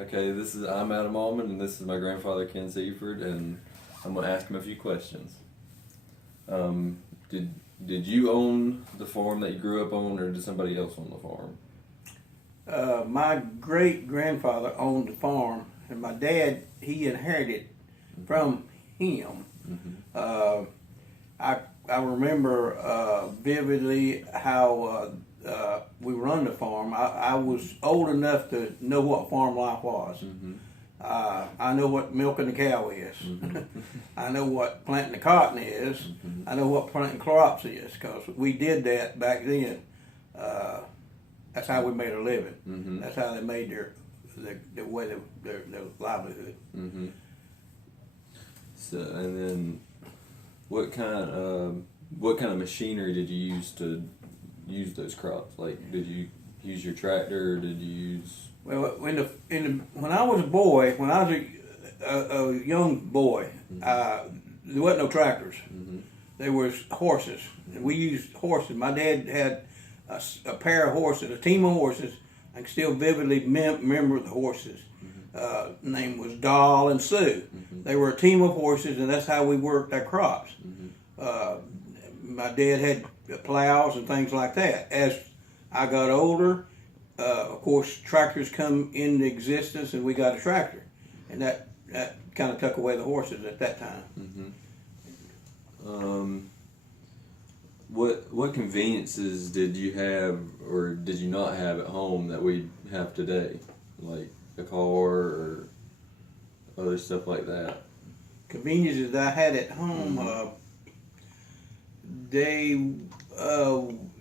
Okay, I'm Adam Allman, and this is my grandfather Ken Seaford, and I'm gonna ask him a few questions. Um, did you own the farm that you grew up on, or did somebody else own the farm? My great grandfather owned the farm, and my dad he inherited from him. Mm-hmm. Uh, I remember vividly how we run the farm. I was old enough to know what farm life was. Mm-hmm. I know what milking the cow is. Mm-hmm. I know what planting the cotton is. Mm-hmm. I know what planting crops is because we did that back then. That's how we made our living. Mm-hmm. That's how they made their livelihood. Mm-hmm. So, and then what kind of machinery did you use to use those crops? Like, did you use your tractor, or did you use? Well, when I was a boy, when I was a young boy, there wasn't no tractors. Mm-hmm. There was horses, and we used horses. My dad had a pair of horses, a team of horses. I can still vividly remember the horses. Name was Doll and Sue. Mm-hmm. They were a team of horses, and that's how we worked our crops. Mm-hmm. My dad had plows and things like that. As I got older, of course, tractors come into existence, and we got a tractor, and that kind of took away the horses at that time. Mm-hmm. What conveniences did you have, or did you not have at home that we have today, like a car or other stuff like that? Conveniences that I had at home,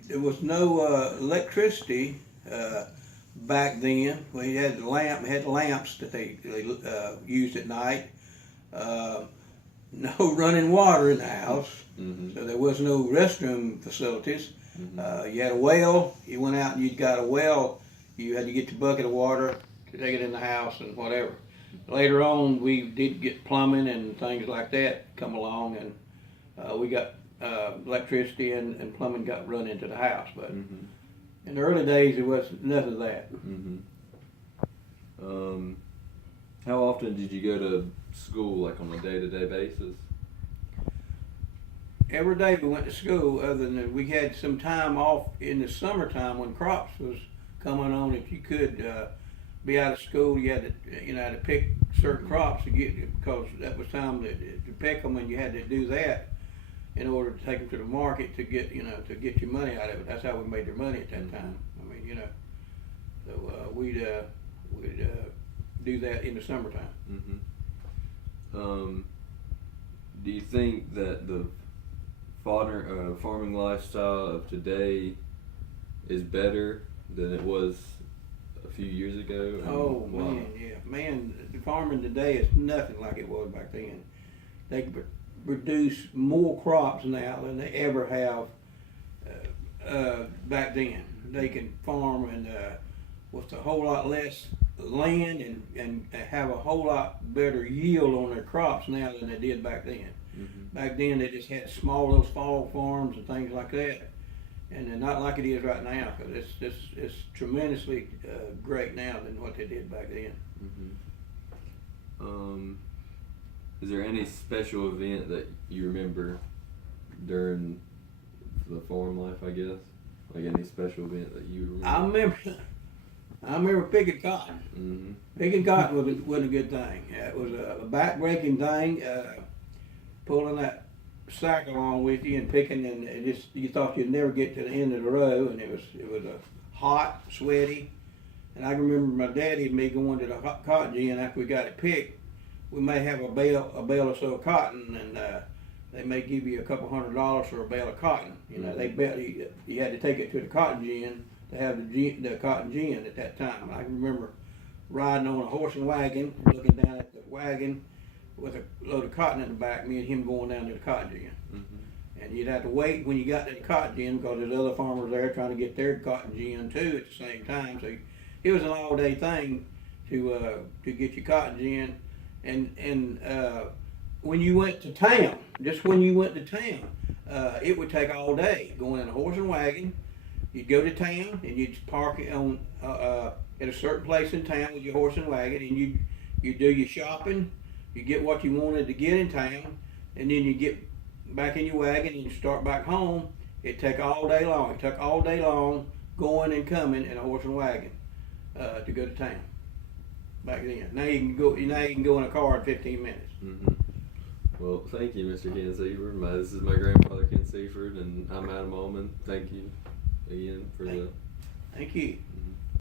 there was no electricity back then. We had the lamps that they used at night. No running water in the house, Mm-hmm. so there was no restroom facilities. Mm-hmm. You had a well. You went out and you got a well. You had to get your bucket of water to take it in the house and whatever. Later on, we did get plumbing and things like that come along, and we got electricity and plumbing got run into the house. But Mm-hmm. in the early days, there was none of that. Mm-hmm. How often did you go to school, like on a day-to-day basis? Every day we went to school, other than we had some time off in the summertime when crops was coming on. If you could be out of school, you had to pick certain crops to get, because that was time to pick them, and you had to do that in order to take them to the market to get your money out of it. That's how we made their money at that time. I mean, so we'd do that in the summertime. Mm-hmm. Do you think that the farming lifestyle of today is better than it was a few years ago? Oh man, yeah, man. The farming today is nothing like it was back then. They produce more crops now than they ever have back then. They can farm and with a whole lot less land and have a whole lot better yield on their crops now than they did back then. Mm-hmm. Back then they just had small little small farms and things like that, and they're not like it is right now, because it's tremendously great now than what they did back then. Mm-hmm. Is there any special event that you remember during the farm life, I guess? Like any special event that you remember? I remember picking cotton. Mm-hmm. Picking cotton was a good thing. It was a back-breaking thing, pulling that sack along with you and picking, and you thought you'd never get to the end of the row, and it was hot, sweaty. And I remember my daddy and me going to the cotton gin after we got it picked. We may have a bale or so of cotton, and they may give you a couple $100 for a bale of cotton. They bet you had to take it to the cotton gin to have the cotton gin at that time. I can remember riding on a horse and wagon, looking down at the wagon with a load of cotton in the back, me and him going down to the cotton gin. Mm-hmm. And you'd have to wait when you got to the cotton gin, because there's other farmers there trying to get their cotton gin too at the same time. So it was an all-day thing to get your cotton gin. And when you went to town, just when you went to town, it would take all day going in a horse and wagon, You'd go to town and you'd park it on at a certain place in town with your horse and wagon, and you do your shopping. You get what you wanted to get in town, and then you get back in your wagon and you start back home. It took all day long. It took all day long going and coming in a horse and wagon to go to town. Back then. Now you can go. Now you can go in a car in 15 minutes. Mm-hmm. Well, thank you, Mr. Ken Seaford. This is my grandfather, Ken Seaford, and I'm Adam Allman. Thank you again for the. Thank you.